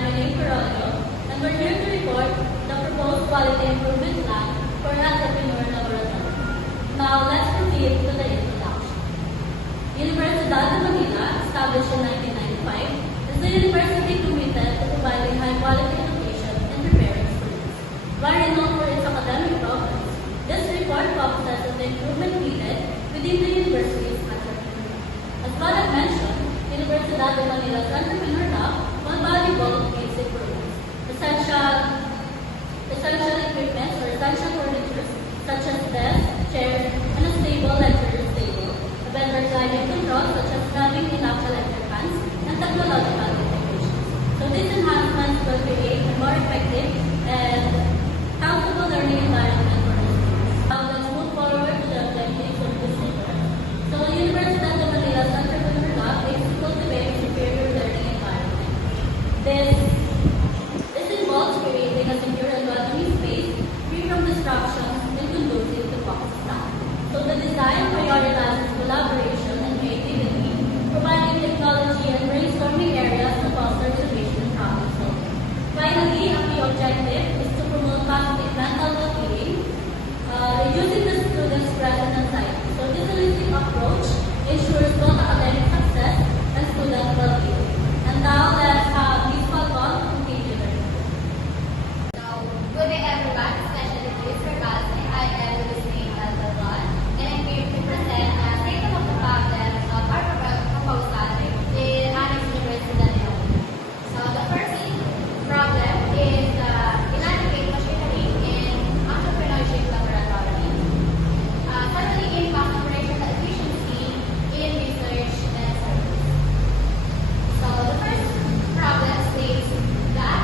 I'm Elaine Corollo, and we're here to report the proposed quality improvement plan for entrepreneur laboratory. Now, let's proceed to the introduction. Universidad de Manila, established in 1995, is the university committed to providing high-quality education and preparing students. While renowned for its academic progress, this report focuses on the improvement needed within the university's entrepreneur. As Madam mentioned, Universidad de Manila's Entrepreneur Hub will valuable its improvements. Essential equipment or essential furniture such as desks, chairs, and a stable lecturer's table, a better climate control such as having enough electric fans, and technological integrations. So these enhancements will create a more effective and comfortable learning environment for the students. Now let's move forward to the objectives of this report. So Universidad de Manila's Entrepreneur Hub aims to cultivate a superior learning environment. This involves creating a secure and welcoming space free from distractions and conducive to focused study. So the design prioritizes collaboration and creativity, providing technology and brainstorming areas to foster innovation and problem solving. Finally, a key objective is to promote positive mental well-being, reducing the students' stress and anxiety. So this holistic approach ensures both academic success and student well-being. And now let's have Ms. Falcon continue learning. So, good day everyone, especially please regard me. I am listening as the one, and I'm here to present a statement of the problem of our proposal in Alex University. So, the first problem is the inadequate machinery in entrepreneurship laboratory. Thirdly, impact operational efficiency in research and service. So, the first problem states that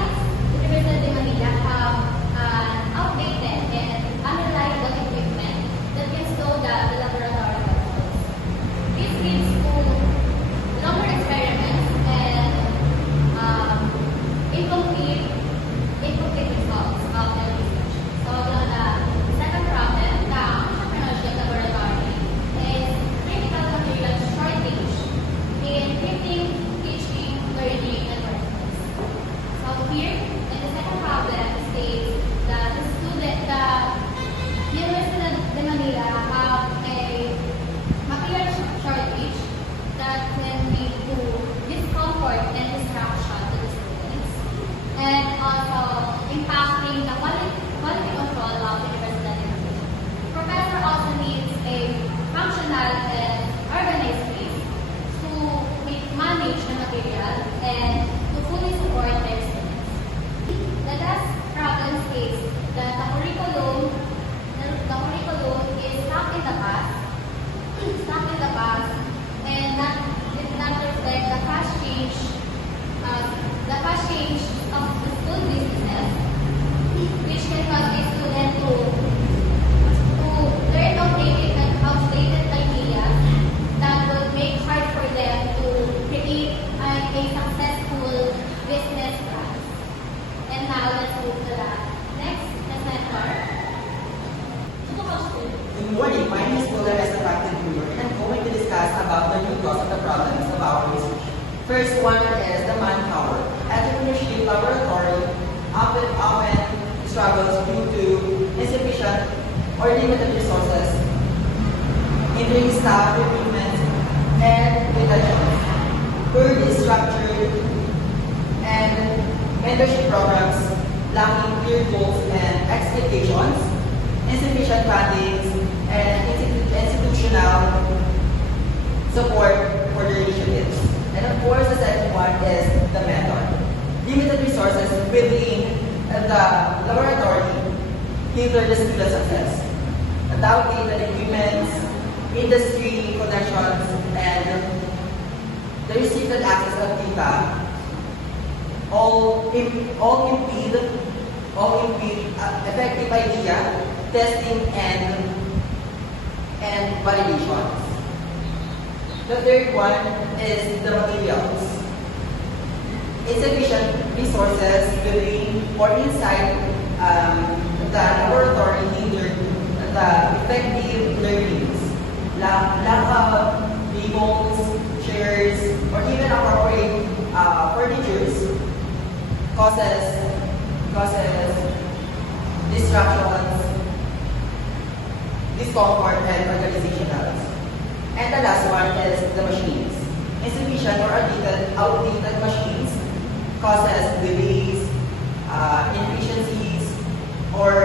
University of Manila have an outdated and unreliable equipment that can slow down the laboratory methods. This leads to longer experiments and incomplete results of the research. So the second problem, the entrepreneurship laboratory, is critical materials shortage in teaching, learning, and workplace. So here, in the second problem states that the University of Manila have a material shortage that can lead to discomfort and distraction to the students, and also impacting the quality control of the University of Manila. Professor also needs a functional and organized space to manage the material and to fully support their students. The last problem states that the curriculum is stuck in the past, and that did not reflect the fast change of the school businesses, which can cause a student to learn outdated ideas that will make hard for them to create a successful business plan. And now let's move to the next presenter. Good morning, my name is Muller as the faculty member, and I'm going to discuss about the root cause of the problems of our research. First one is the manpower. Entrepreneurship laboratory often struggles due to insufficient or limited resources, hindering staff recruitment and retention, poorly structured and mentorship programs, lacking clear goals and expectations, insufficient funding, and institutional support for the initiatives. And of course, the second one is the method. Limited resources within the laboratory hinder the student success. Outdated equipment, industry connections, and the restricted access of data all impede effective idea testing and validations. The third one is the materials. Insufficient resources within or inside the laboratory hinder the effective learnings. Lack of tables, chairs, or even appropriate furnitures causes distractions, discomfort, and organizational. And the last one is the machines. Insufficient or outdated machines causes delays, inefficiencies, or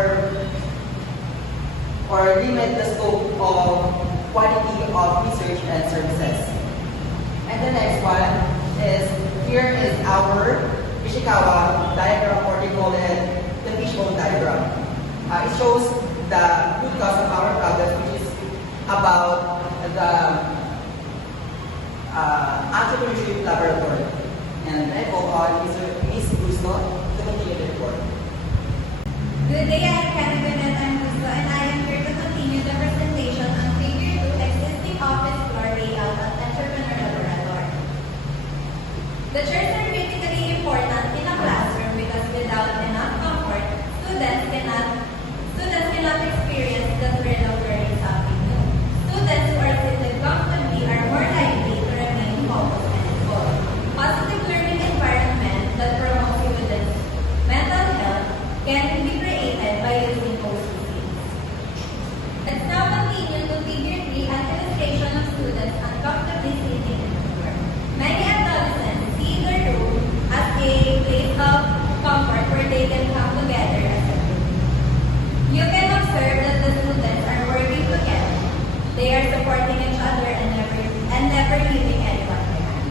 limit the scope of quality of research and services. And the next one is, here is our Ishikawa diagram, or they call it the fishbone diagram. It shows the root cause of our problem, which is about the entrepreneurship laboratory. And I call on Ms. Gusto to continue the report. Good day, I am Kenneth and Gusto, and I am here to continue the presentation on Figure 2 existing office floor layout at Entrepreneur Laboratory. The chairs are critically important in a classroom because without enough comfort, students cannot experience the thrill of learning something new. Students who are seated comfortably are more likely to remain focused and involved. Positive learning environment that promotes students' mental health can be created by using OCCs. Let's now continue to Figure 3, an illustration of students uncomfortably sitting in the floor. Many adolescents see their room as a place of comfort where they can come together as a group. You can observe that the students are working together. They are supporting each other and never leaving anyone behind.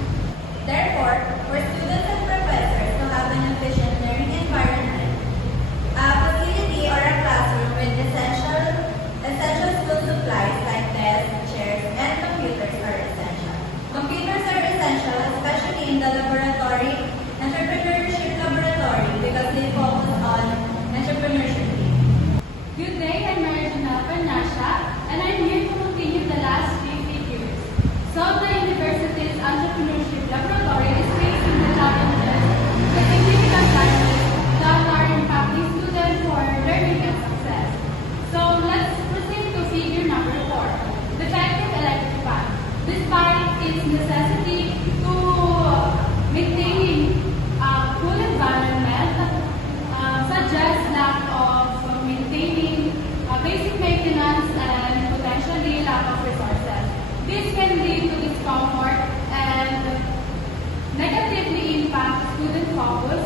Therefore, for students and professors to have an efficient learning environment, a facility or a classroom with essential school supplies like desks, chairs, and computers are essential. Computers are essential, especially in the laboratory, entrepreneurship laboratory, because they focus on entrepreneurship. Good day, I'm Marjana Panasha, and I'm here to continue the last 3 figures. So the university's entrepreneurship laboratory is facing the challenges, the significant challenges that are impacting students for learning and success. So let's proceed to figure number 4, the type of electric fan. Despite its necessity to maintaining a cool environment, suggests lack of maintaining basic maintenance and potentially lack of resources. This can lead to discomfort and negatively impact student focus,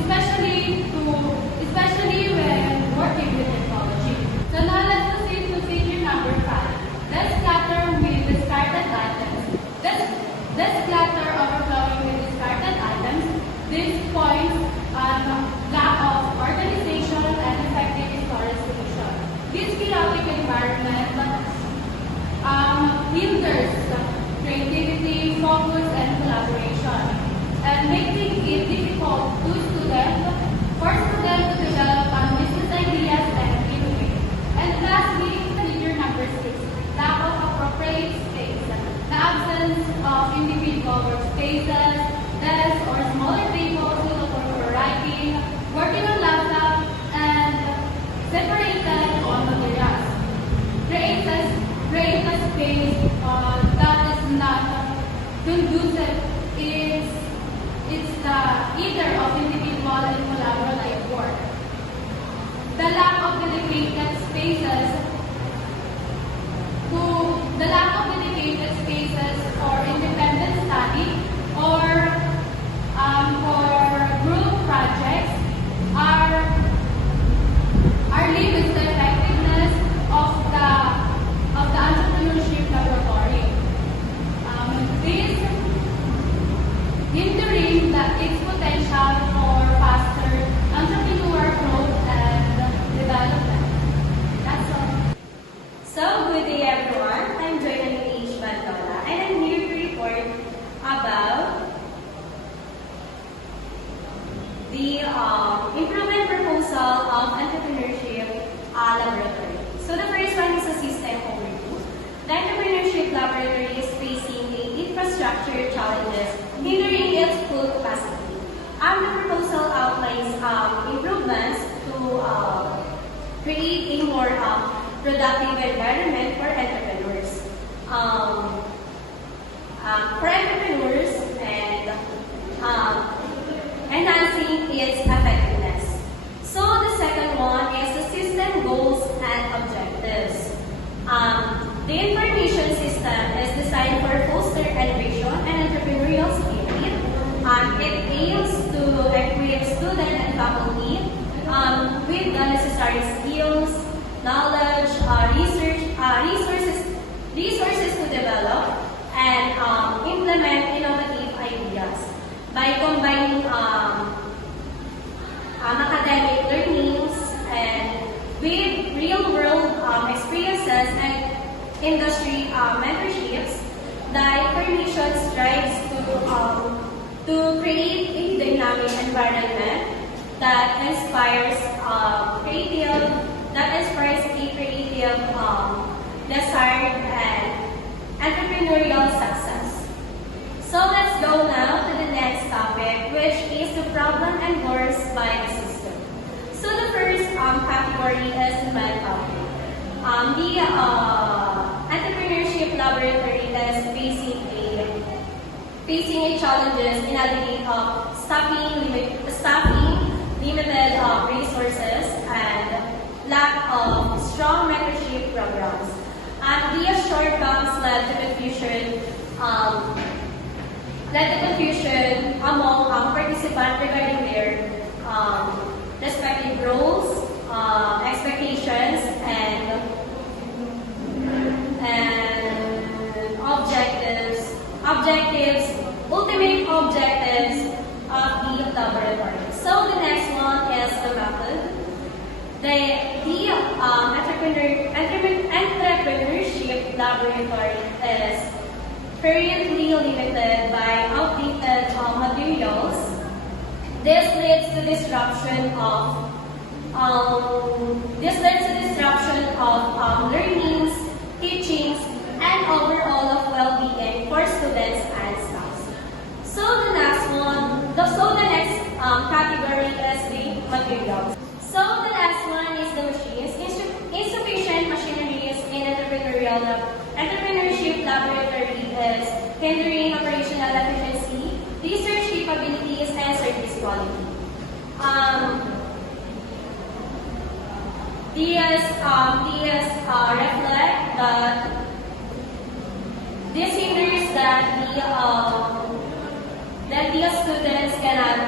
especially when working with technology. So now let's proceed to figure number 5. Desk clutter with discarded items. Desk clutter overflowing with discarded items. This points on lack of organization and effective storage solution. This chaotic environment hinders creativity, focus, and collaboration, and making it difficult for students to develop business ideas and innovate. And lastly, figure number 6, lack of appropriate space. The absence of individual workspaces, desks, or smaller tables suitable for writing, working on laptop, and separated on materials. Create a space that is not conducive it's either of individual and collaborative work. The lack of dedicated spaces for independent study or for group projects are limits the effectiveness of the entrepreneurship laboratory. This hindering its potential for faster entrepreneur growth and development. That's all. So, good day everyone. I'm Joyna H. Bandola, and I'm here to report about the improvement proposal of entrepreneurship laboratory. So, the first one is a system overview. The entrepreneurship laboratory is facing the infrastructure challenges hindering its full capacity. The proposal outlines improvements to create a more productive environment for entrepreneurs. And enhancing its implement innovative ideas by combining academic learnings and with real-world experiences and industry mentorships. The information strives to create a dynamic environment that inspires a creative, desired and entrepreneurial success. So let's go now to the next topic, which is the problem endorsed by the system. So the first category is manpower. The entrepreneurship laboratory is facing a challenges in navigating staffing, limited resources, and lack of strong mentorship programs. And the shortcomings led to confusion among participants regarding their respective roles, expectations, and ultimate objectives of the laboratory. So the next one is the method. The entrepreneurship laboratory is currently limited by outdated materials. This leads to disruption of learnings, teachings, and overall of well-being for students and staff. So the next category is the materials. So the last one is the machines. Insufficient machineries in entrepreneurship laboratory is hindering operational efficiency, research capabilities, and service quality. These reflect that this hinders that the students cannot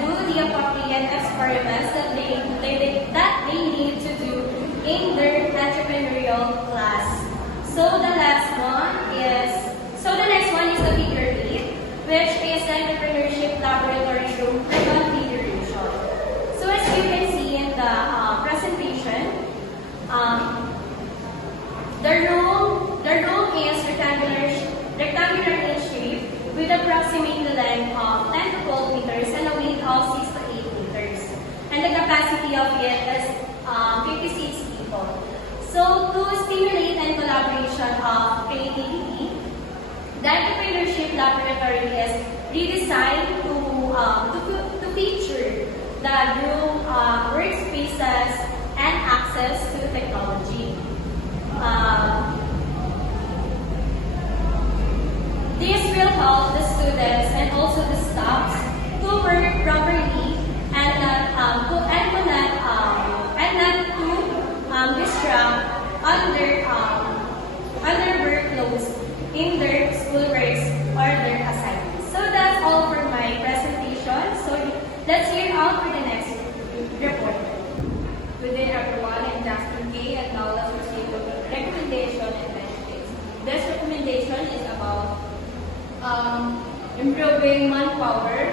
do the appropriate experiments that they need to do in their entrepreneurial class. So the next one is the figure 8, which is the entrepreneurship laboratory room configuration. So as you can see in the presentation, the room is rectangular in shape with approximately length of 10 to 12 meters and a width of 6 to 8 meters. And the capacity of it is 56 people. So to stimulate and collaboration of creativity, the entrepreneurship laboratory is redesigned to feature the room workspaces and access to technology. This will help the students and also the staffs to work properly and not to distract under workloads in their schoolworks or their assignments. So that's all for my presentation. So let's hear out for the next report. Good day everyone, I'm Justin K. and now let's proceed with the recommendation and benefits. This recommendation is about improving manpower,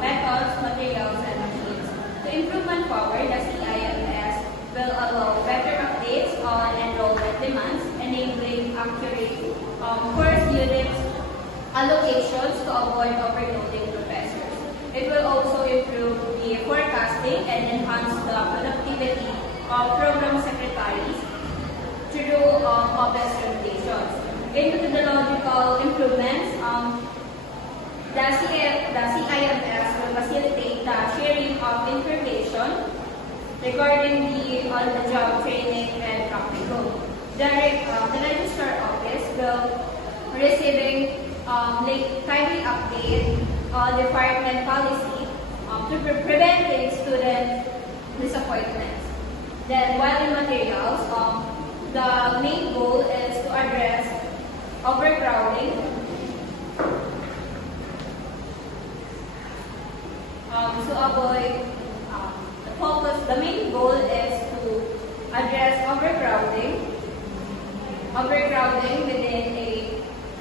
methods, materials, and machines. To improve manpower, the CIMS will allow better updates on enrollment demands, enabling accurate course units allocations to avoid overloading professors. It will also improve the forecasting and enhance the productivity of program secretaries through public recommendations. In methodological improvements, the CIMS will facilitate the sharing of information regarding the on-the-job training and practical. The registrar office will receiving timely update on department policy to preventing student disappointments. Then, while in materials, the main goal is to address overcrowding, the main goal is to address overcrowding overcrowding within a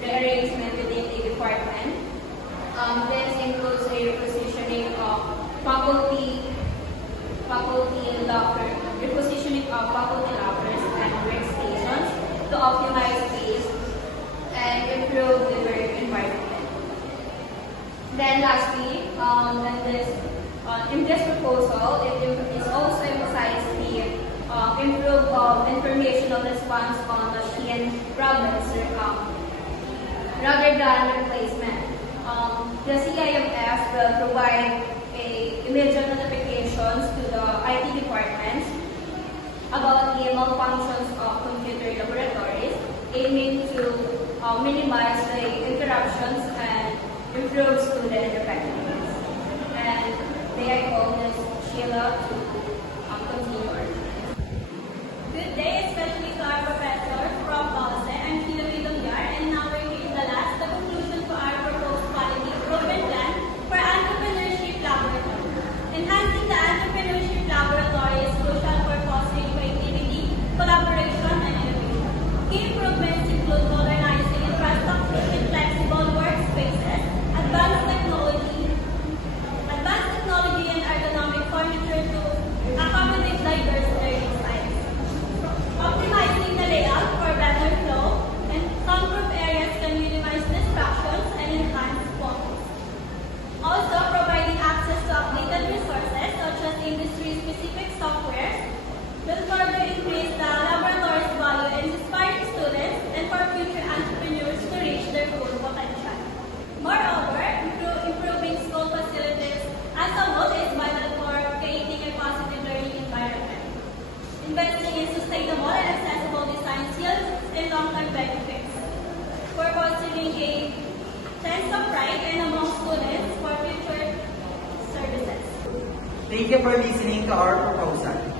rearrangement within a department. This includes a repositioning of faculty lockers and workstations to optimize space and improve the work environment. Then lastly, in this proposal, it is also emphasized the improve of informational response on machine problems rather than replacement. The CIMF will provide immediate notifications to the IT departments about the malfunctions of computer laboratories, aiming to minimize the interruptions and improve student effectiveness. And may I call Ms. Sheila to continue our Good day, especially to our professor, Prof. Bause and Sheila Villamar, and now we're here in the last, the conclusion to our proposed quality improvement plan for Entrepreneurship Laboratory. Enhancing the Entrepreneurship Laboratory is crucial for fostering creativity, collaboration, and innovation. Key improvements include modernizing infrastructure with flexible workspaces, advanced technology and ergonomic furniture to accommodate diverse learning styles. Optimizing the layout for better flow, and soundproof areas can minimize distractions and enhance focus. Also, providing access to updated resources such as industry-specific software will further increase the laboratory's value and inspire students and for future entrepreneurs to reach their full potential. Moreover, improving school facilities as a whole is vital for creating a positive learning environment. Investing in sustainable and accessible design skills and long-term benefits for fostering a sense of pride and among students for future services. Thank you for listening to our proposal.